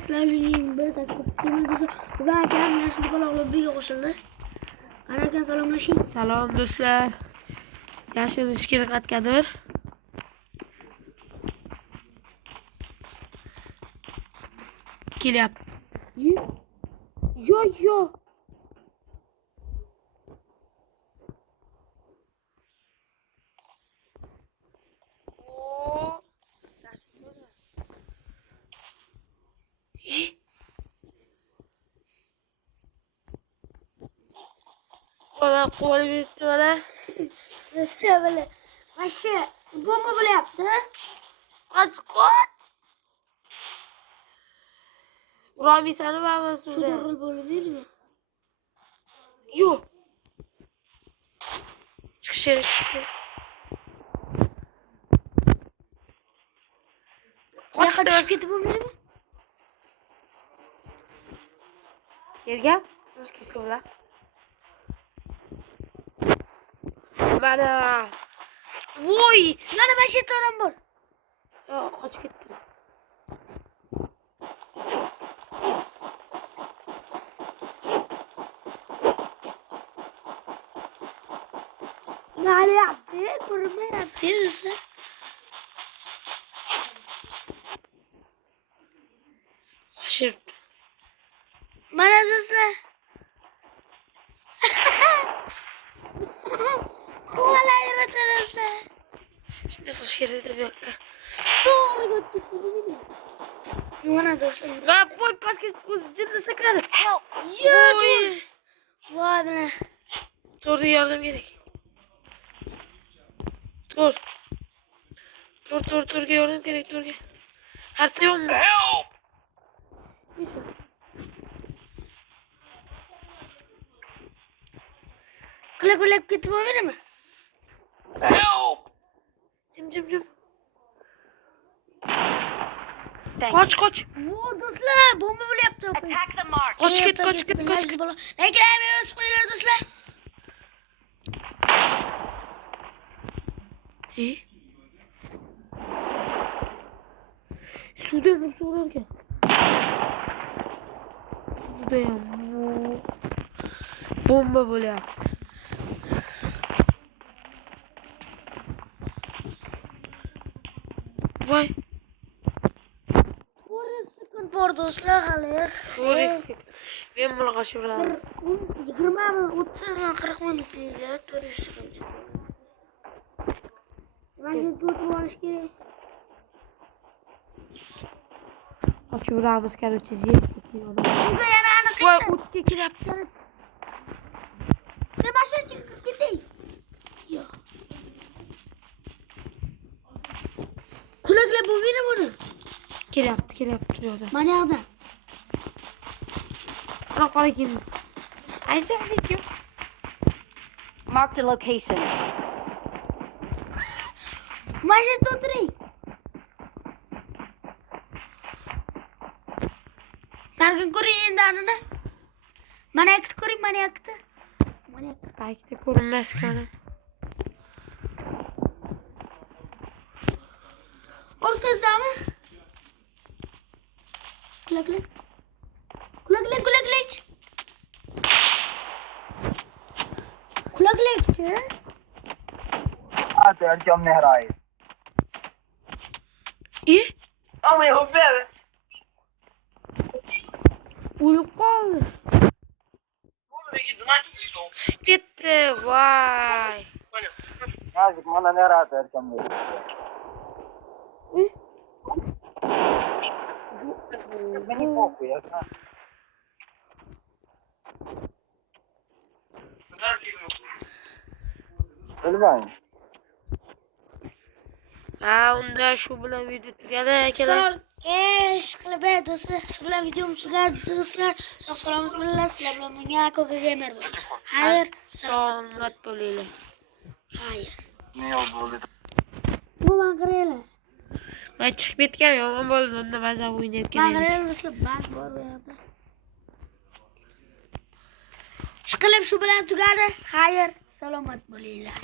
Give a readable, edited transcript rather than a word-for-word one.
sizlarning biz aktivimiz bugun akam yaxshi bola lobbiga qo'shildi. Ana aka salomlashing. Salom do'stlar. Yaxshi ishga qatqadir. Kelyapti. Yo. Bana kovalı bir bana. Nasıl böyle? Başı bomba böyle yaptı. Kaç. Rami sana vermesin de. Suda böyle değil mi? Yo. Çık dışarı. Ayağa düşüp gitti bu benim mi? Gel. Hoş kesin ola. Bana. Oy. Yana ben şey tanım var. Ya kaç gitti. Ne yaptı? Kurma yaptı. Nasıl? Kaçır. Bana nasıl? Kovalar yaratırız. Şimdi kaçır de bir dakika. Doğru götürsün değil mi? Bana dostum. Ben boy basket kuz cıllı sakın. Ya dur. Vay be. Dur yardım gerek. Dur yardım gerek dur. Kartı yok mu? Kulak gitti bu benim mi? Cim. Kaç. Oo dostlar bomba böyle yaptı. Attack the mark. Kaç git. Ne gelmiyor spoiler dostlar. İyi. Suda ki. Sudayım. Bomba böyle yaptı. Vay. Orası sıkıntı var dostlar hali. Doğrusu. Ben bunu kaçırırım. 20 mı 30 mı 40 mı litreydi. Orası sıkıntı. Bence tutmamış gerek. Kaçırırız kendi çiziye. Bugün yanağını Vay kıttı. utki yaptı. Ne başa çıkıp gitti. Yok. Kulakla bu benim bunu. Kil yaptı diyordu. Bana aldı. Bak bakayım. Ayrıca video. Marked a location. Başa tutturayım. Sargın kurayım danını. Bana yaktı kurayım bana yaktı. Belki de korunmaz kanım. Orkası mı? Kulakla. Kulakla. Kulakla işte. Hadi Ercan Mehrayi. İyi. Ama yok be. Uyuk kaldı. Gitti vay. Yazık bana ne rahat Ercan Mehrayi. Beni kokuyor ya. Ölmeyin. Ha unda şu bilan video tugadi Sol. akalar. Qilib do'stlar, shu bilan videomiz tugadi do'stlar. Sog' salomat bo'linglar. Sizlar bilan menga Koka Gamer bo'ldi. Xayr, Salomat bo'linglar. xayr. Ne oldu? Bu manqiranglar. Ben chiqib ketgan yomon bo'ldi. Unda maza o'ynab keldim. Manqiranglar do'stlar, bak bor bu yerda. Ishqilib shu bilan tugadi. Xayr, salomat bo'linglar.